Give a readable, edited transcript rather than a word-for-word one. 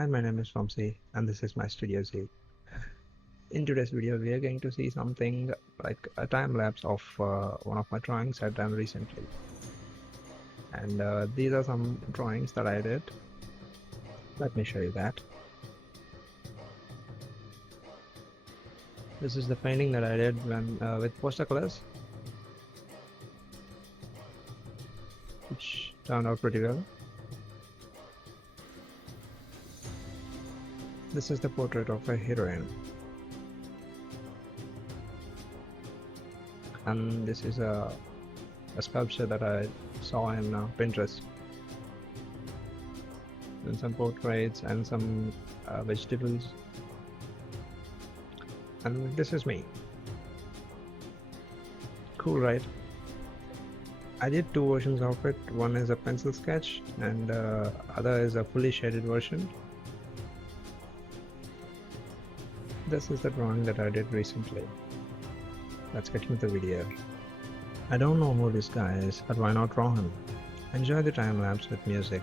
Hi, my name is Vamsi and this is my Studio Z. In today's video, we are going to see something like a time lapse of one of my drawings I've done recently. And these are some drawings that I did. Let me show you that. This is the painting that I did when with poster colors, which turned out pretty well. This is the portrait of a heroine. And this is a sculpture that I saw in Pinterest. And some portraits and some vegetables. And this is me. Cool, right? I did two versions of it. One is a pencil sketch and other is a fully shaded version. This is the drawing that I did recently. Let's get into the video. I don't know who this guy is, but why not draw him? Enjoy the time lapse with music.